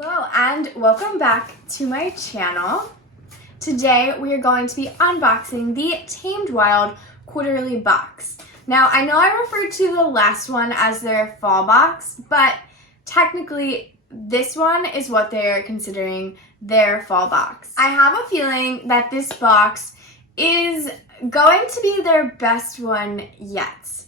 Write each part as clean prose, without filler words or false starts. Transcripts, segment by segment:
Hello and welcome back to my channel. Today we are going to be unboxing the Tamed Wild quarterly box. Now I know I referred to the last one as their fall box, but technically this one is what they're considering their fall box. I have a feeling that this box is going to be their best one yet.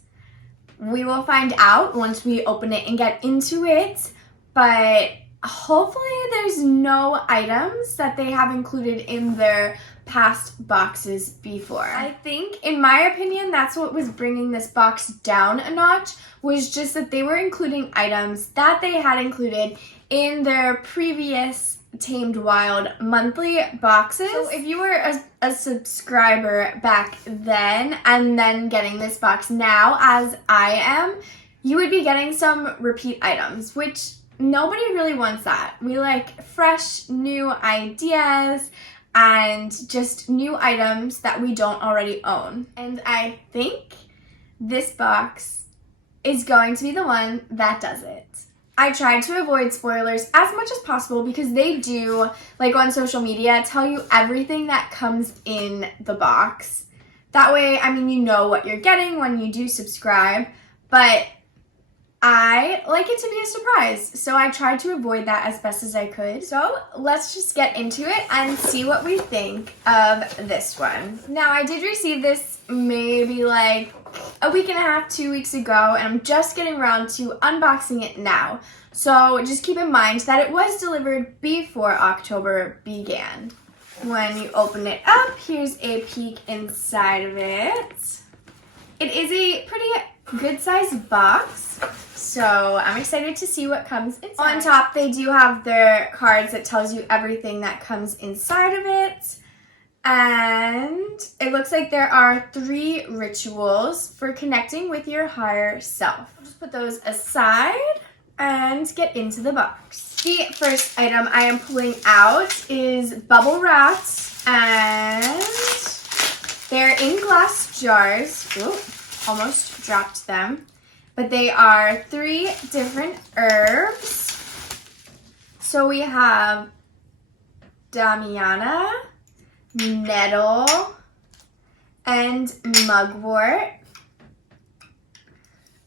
We will find out once we open it and get into it, but hopefully there's no items that they have included in their past boxes before. I think, in my opinion, that's what was bringing this box down a notch, was just that they were including items that they had included in their previous Tamed Wild monthly boxes. So if you were a subscriber back then and then getting this box now, as I am, you would be getting some repeat items, which nobody really wants that. We like fresh, new ideas and just new items that we don't already own. And I think this box is going to be the one that does it. I tried to avoid spoilers as much as possible because they do, like on social media, tell you everything that comes in the box. That way, I mean, you know what you're getting when you do subscribe, but I like it to be a surprise, so I tried to avoid that as best as I could. So let's just get into it and see what we think of this one. Now, I did receive this maybe like a week and a half, 2 weeks ago, and I'm just getting around to unboxing it now. So just keep in mind that it was delivered before October began. When you open it up, here's a peek inside of it. It is a pretty good-sized box, so I'm excited to see what comes inside. On top, they do have their cards that tells you everything that comes inside of it. And it looks like there are 3 rituals for connecting with your higher self. I'll just put those aside and get into the box. The first item I am pulling out is bubble wraps, and they're in glass jars. Ooh, almost dropped them. But they are 3 different herbs. So we have damiana, nettle, and mugwort.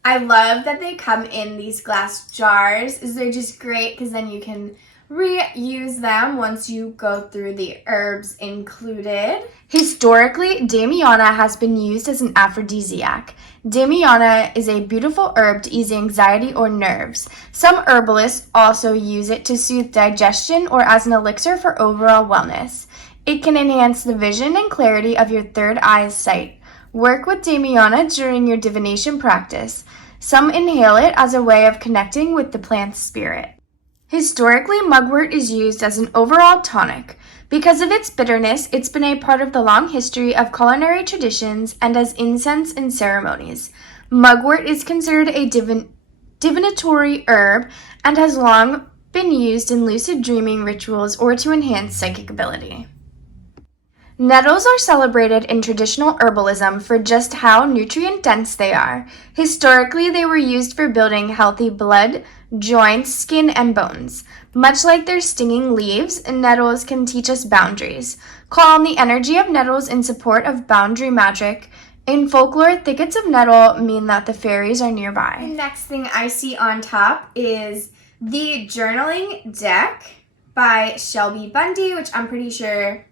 I love that they come in these glass jars. They're just great because then you can reuse them once you go through the herbs included. Historically, damiana has been used as an aphrodisiac. Damiana is a beautiful herb to ease anxiety or nerves. Some herbalists also use it to soothe digestion or as an elixir for overall wellness. It can enhance the vision and clarity of your third eye's sight. Work with damiana during your divination practice. Some inhale it as a way of connecting with the plant's spirit. Historically, mugwort is used as an overall tonic. Because of its bitterness, it's been a part of the long history of culinary traditions and as incense in ceremonies. Mugwort is considered a divinatory herb and has long been used in lucid dreaming rituals or to enhance psychic ability. Nettles are celebrated in traditional herbalism for just how nutrient-dense they are. Historically, they were used for building healthy blood, joints, skin, and bones. Much like their stinging leaves, nettles can teach us boundaries. Call on the energy of nettles in support of boundary magic. In folklore, thickets of nettle mean that the fairies are nearby. The next thing I see on top is the journaling deck by Shelby Bundy, which I'm pretty sure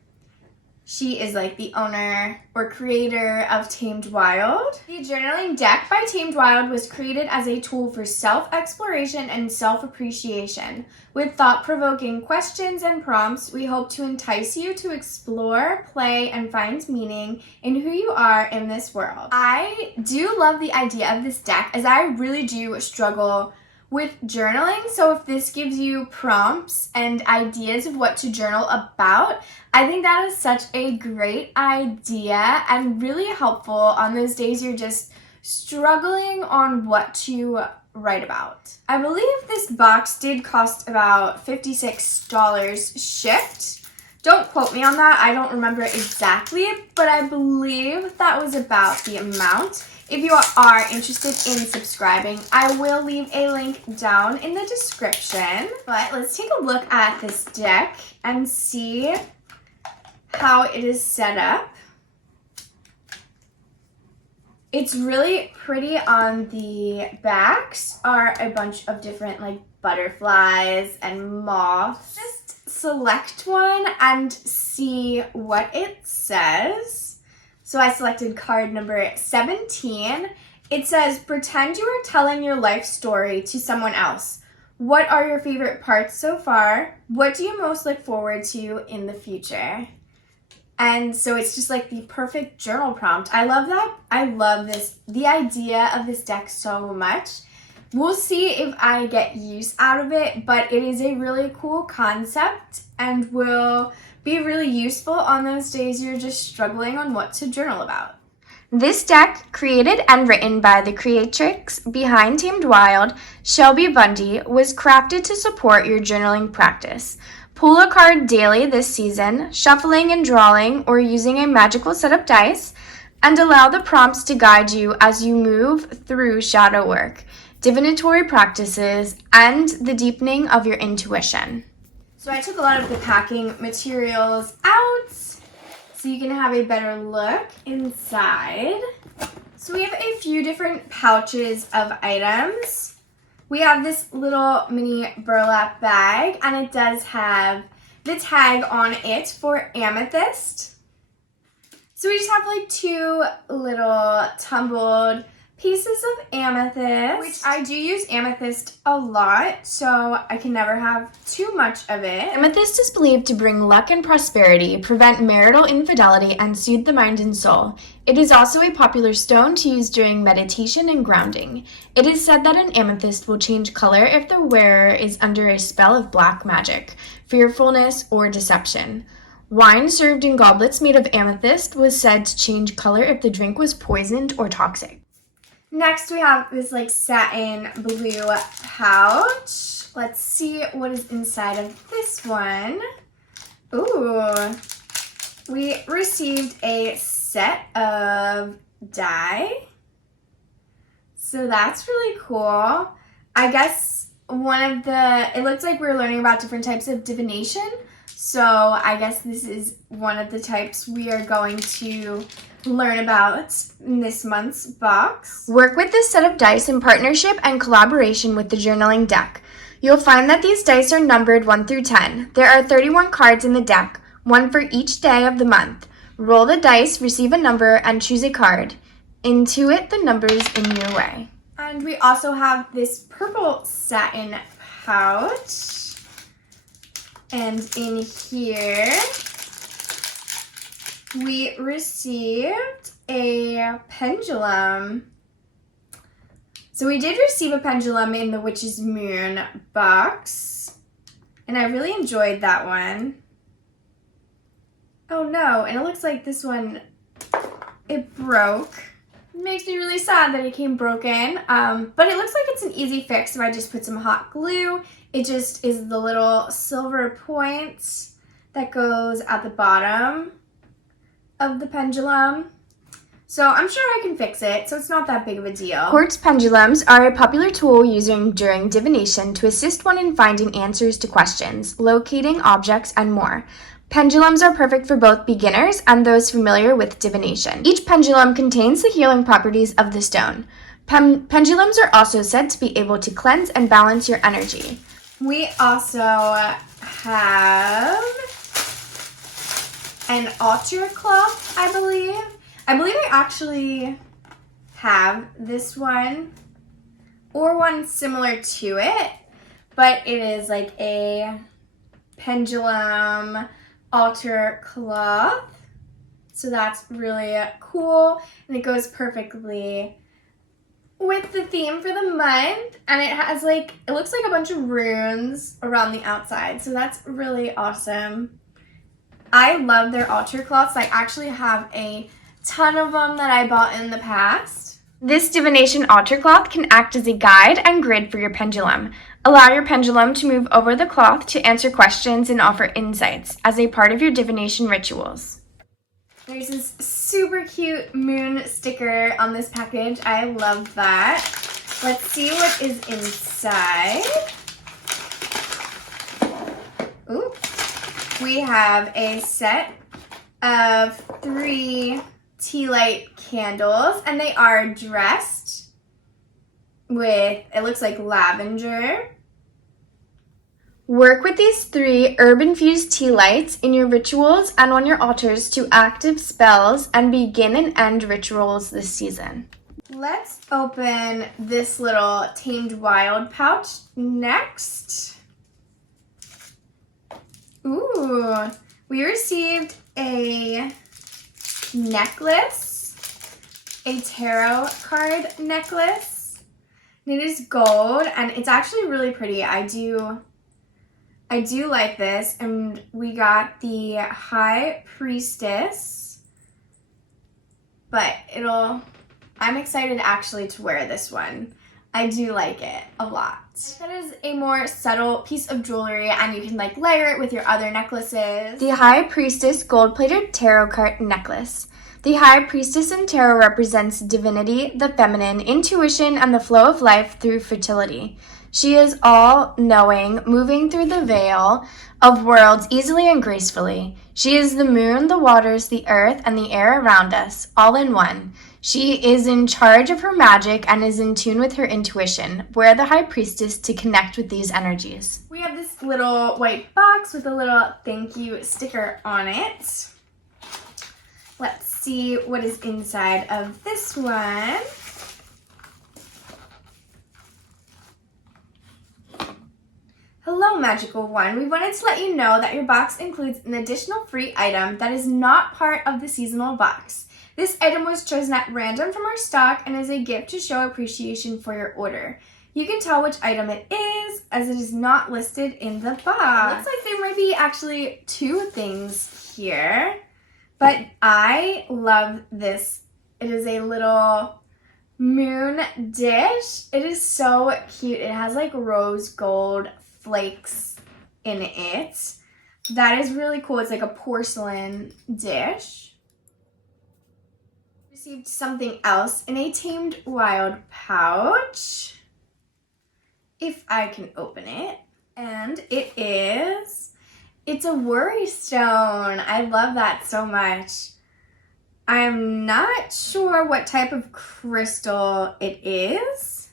she is like the owner or creator of Tamed Wild. The journaling deck by Tamed Wild was created as a tool for self-exploration and self-appreciation. With thought-provoking questions and prompts, we hope to entice you to explore, play, and find meaning in who you are in this world. I do love the idea of this deck, as I really do struggle with journaling, so if this gives you prompts and ideas of what to journal about, I think that is such a great idea and really helpful on those days you're just struggling on what to write about. I believe this box did cost about $56 shipped. Don't quote me on that, I don't remember exactly, but I believe that was about the amount. If you are interested in subscribing, I will leave a link down in the description. But let's take a look at this deck and see how it is set up. It's really pretty. On the backs are a bunch of different like butterflies and moths. Just select one and see what it says. So I selected card number 17. It says, pretend you are telling your life story to someone else. What are your favorite parts so far? What do you most look forward to in the future? And so it's just like the perfect journal prompt. I love that. I love the idea of this deck so much. We'll see if I get use out of it, but it is a really cool concept and will be really useful on those days you're just struggling on what to journal about. This deck, created and written by the creatrix behind Tamed Wild, Shelby Bundy, was crafted to support your journaling practice. Pull a card daily this season, shuffling and drawing or using a magical set of dice, and allow the prompts to guide you as you move through shadow work, divinatory practices, and the deepening of your intuition. So I took a lot of the packing materials out so you can have a better look inside. So we have a few different pouches of items. We have this little mini burlap bag, and it does have the tag on it for amethyst. So we just have like two little tumbled pieces of amethyst, which I do use amethyst a lot, so I can never have too much of it. Amethyst is believed to bring luck and prosperity, prevent marital infidelity, and soothe the mind and soul. It is also a popular stone to use during meditation and grounding. It is said that an amethyst will change color if the wearer is under a spell of black magic, fearfulness, or deception. Wine served in goblets made of amethyst was said to change color if the drink was poisoned or toxic. Next, we have this like satin blue pouch. Let's see what is inside of this one. Ooh, we received a set of die. So that's really cool. I guess it looks like we're learning about different types of divination. So I guess this is one of the types we are going to learn about in this month's box. Work with this set of dice in partnership and collaboration with the journaling deck. You'll find that these dice are numbered 1 through 10. There are 31 cards in the deck, one for each day of the month. Roll the dice, receive a number, and choose a card. Intuit the numbers in your way. And we also have this purple satin pouch. And in here, we received a pendulum. So we did receive a pendulum in the Witch's Moon box, and I really enjoyed that one. Oh no, and it looks like this one, it broke. It makes me really sad that it came broken, but it looks like it's an easy fix if I just put some hot glue. It just is the little silver points that goes at the bottom of the pendulum. So I'm sure I can fix it, so it's not that big of a deal. Quartz pendulums are a popular tool used during divination to assist one in finding answers to questions, locating objects, and more. Pendulums are perfect for both beginners and those familiar with divination. Each pendulum contains the healing properties of the stone. Pendulums are also said to be able to cleanse and balance your energy. We also have an altar cloth, I believe. I believe I actually have this one or one similar to it, but it is like a pendulum altar cloth. So that's really cool, and it goes perfectly with the theme for the month, and it has like, it looks like a bunch of runes around the outside, so that's really awesome. I love their altar cloths. I actually have a ton of them that I bought in the past. This divination altar cloth can act as a guide and grid for your pendulum. Allow your pendulum to move over the cloth to answer questions and offer insights as a part of your divination rituals. There's this super cute moon sticker on this package. I love that. Let's see what is inside. Ooh. We have a set of 3 tea light candles, and they are dressed with, it looks like lavender. Work with these 3 herb-infused tea lights in your rituals and on your altars to active spells and begin and end rituals this season. Let's open this little Tamed Wild pouch next. Ooh, we received a necklace, a tarot card necklace. And it is gold, and it's actually really pretty. I do like this, and we got the High Priestess, but I'm excited actually to wear this one. I do like it a lot. That is a more subtle piece of jewelry, and you can like layer it with your other necklaces. The High Priestess gold-plated tarot card necklace. The High Priestess in tarot represents divinity, the feminine, intuition, and the flow of life through fertility. She is all-knowing, moving through the veil of worlds easily and gracefully. She is the moon, the waters, the earth, and the air around us, all in one. She is in charge of her magic and is in tune with her intuition. Wear the High Priestess to connect with these energies. We have this little white box with a little thank you sticker on it. Let's see what is inside of this one. Hello, Magical One. We wanted to let you know that your box includes an additional free item that is not part of the seasonal box. This item was chosen at random from our stock and is a gift to show appreciation for your order. You can tell which item it is, as it is not listed in the box. It looks like there might be actually 2 things here, but I love this. It is a little moon dish. It is so cute. It has like rose gold flakes in it. That is really cool. It's like a porcelain dish. Received something else in a Tamed Wild pouch, if I can open it, and it's a worry stone. I love that so much. I'm not sure what type of crystal it is.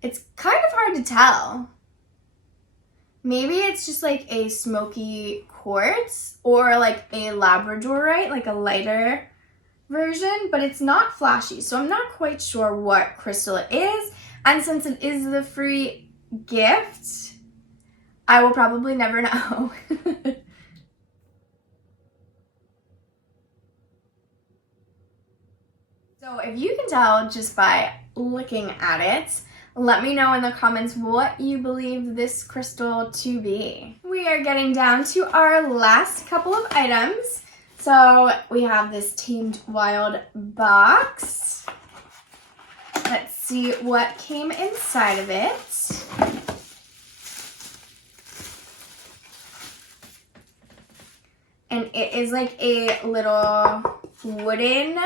It's kind of hard to tell. Maybe it's just like a smoky quartz or like a labradorite, like a lighter version, but it's not flashy, so I'm not quite sure what crystal it is. And since it is the free gift, I will probably never know. So if you can tell just by looking at it, let me know in the comments what you believe this crystal to be. We are getting down to our last couple of items. So we have this Tamed Wild box. Let's see what came inside of it. And it is like a little wooden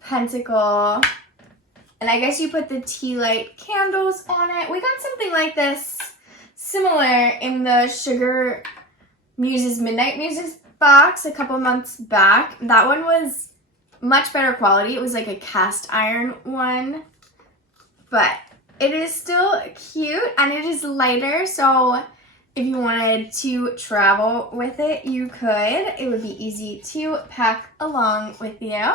pentacle. And I guess you put the tea light candles on it. We got something like this similar in the Sugar Muses Midnight Muses box a couple months back. That one was much better quality. It was like a cast iron one, but it is still cute and it is lighter, so if you wanted to travel with it, you could. It would be easy to pack along with you.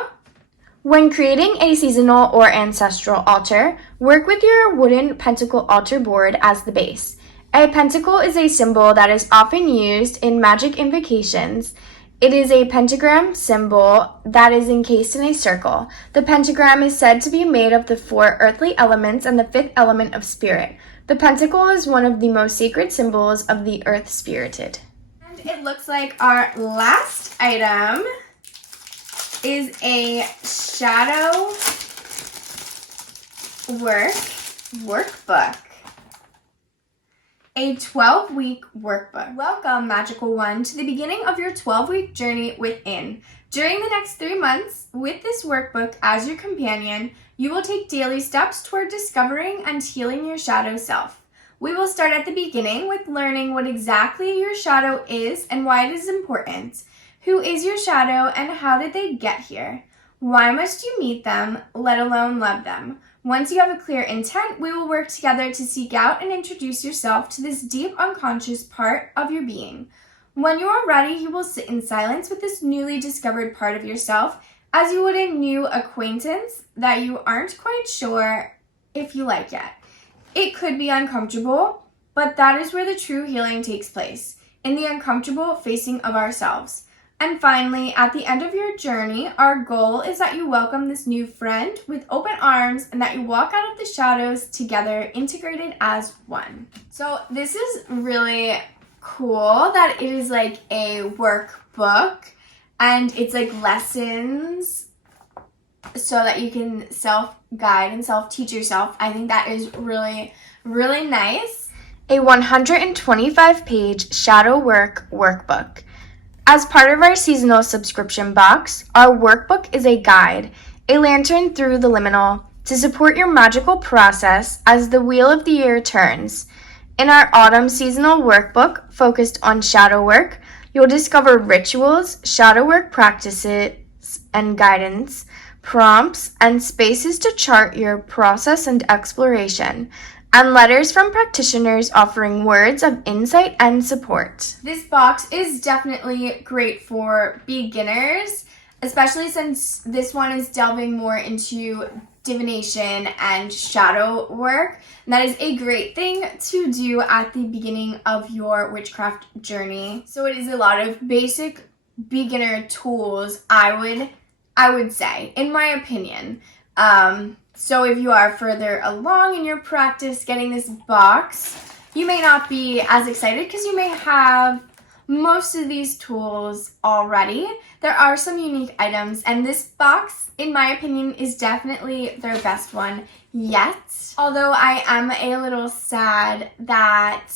When creating a seasonal or ancestral altar, work with your wooden pentacle altar board as the base. A pentacle is a symbol that is often used in magic invocations. It is a pentagram symbol that is encased in a circle. The pentagram is said to be made of the 4 earthly elements and the 5th element of spirit. The pentacle is one of the most sacred symbols of the earth spirited. And it looks like our last item is a shadow workbook. a 12-week workbook. Welcome, Magical One, to the beginning of your 12-week journey within. During the next 3 months, with this workbook as your companion, you will take daily steps toward discovering and healing your shadow self. We will start at the beginning with learning what exactly your shadow is and why it is important. Who is your shadow and how did they get here? Why must you meet them, let alone love them? Once you have a clear intent, we will work together to seek out and introduce yourself to this deep unconscious part of your being. When you are ready, you will sit in silence with this newly discovered part of yourself as you would a new acquaintance that you aren't quite sure if you like yet. It could be uncomfortable, but that is where the true healing takes place, in the uncomfortable facing of ourselves. And finally, at the end of your journey, our goal is that you welcome this new friend with open arms and that you walk out of the shadows together, integrated as one. So this is really cool that it is like a workbook and it's like lessons so that you can self-guide and self-teach yourself. I think that is really, really nice. A 125-page shadow work workbook. As part of our seasonal subscription box, our workbook is a guide, a lantern through the liminal, to support your magical process as the wheel of the year turns. In our autumn seasonal workbook focused on shadow work, you'll discover rituals, shadow work practices, and guidance, prompts, and spaces to chart your process and exploration, and letters from practitioners offering words of insight and support. This box is definitely great for beginners, especially since this one is delving more into divination and shadow work. And that is a great thing to do at the beginning of your witchcraft journey. So it is a lot of basic beginner tools, I would say, in my opinion. So if you are further along in your practice getting this box, you may not be as excited because you may have most of these tools already. There are some unique items, and this box, in my opinion, is definitely their best one yet. Although I am a little sad that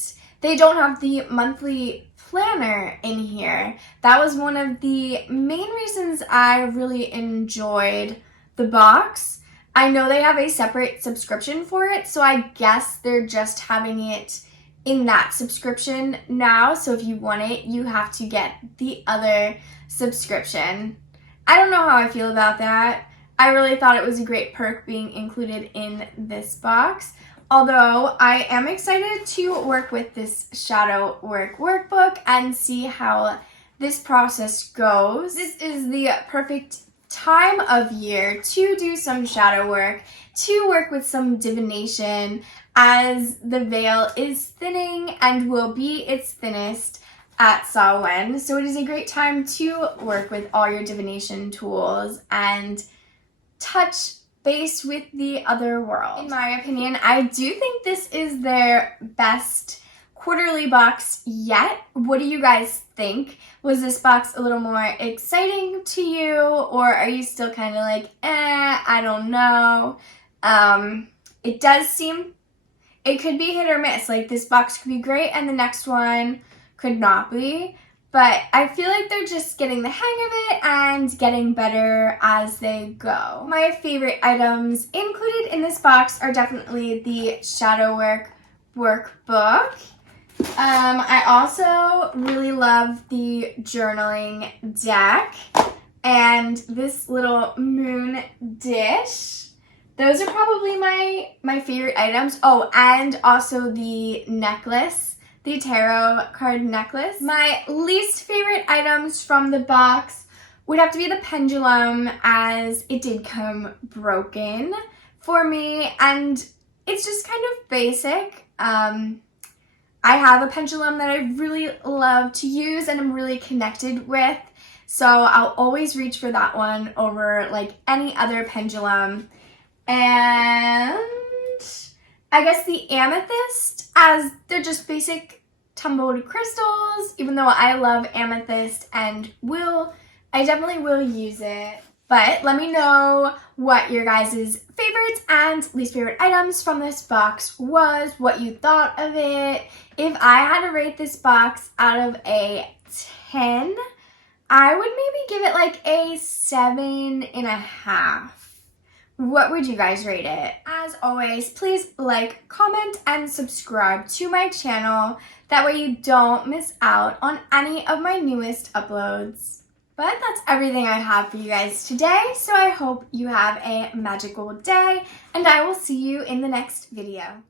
they don't have the monthly planner in here. That was one of the main reasons I really enjoyed the box. I know they have a separate subscription for it, so I guess they're just having it in that subscription now. So if you want it, you have to get the other subscription. I don't know how I feel about that. I really thought it was a great perk being included in this box. Although I am excited to work with this shadow work workbook and see how this process goes. This is the perfect time of year to do some shadow work, to work with some divination as the veil is thinning and will be its thinnest at Samhain. So it is a great time to work with all your divination tools and touch base with the other world. In my opinion, I do think this is their best quarterly box yet. What do you guys think? Was this box a little more exciting to you, or are you still kind of like, I don't know? It does seem, it could be hit or miss. Like this box could be great and the next one could not be. But I feel like they're just getting the hang of it and getting better as they go. My favorite items included in this box are definitely the shadow work workbook. I also really love the journaling deck and this little moon dish. Those are probably my favorite items. Oh, and also the necklace, the tarot card necklace. My least favorite items from the box would have to be the pendulum, as it did come broken for me and it's just kind of basic. I have a pendulum that I really love to use and I'm really connected with, so I'll always reach for that one over like any other pendulum. And I guess the amethyst, as they're just basic tumbled crystals, even though I love amethyst and I definitely will use it. But let me know what your guys' favorites and least favorite items from this box was, what you thought of it. If I had to rate this box out of a 10, I would maybe give it like a 7.5. What would you guys rate it? As always, please like, comment, and subscribe to my channel. That way you don't miss out on any of my newest uploads. But that's everything I have for you guys today, so I hope you have a magical day, and I will see you in the next video.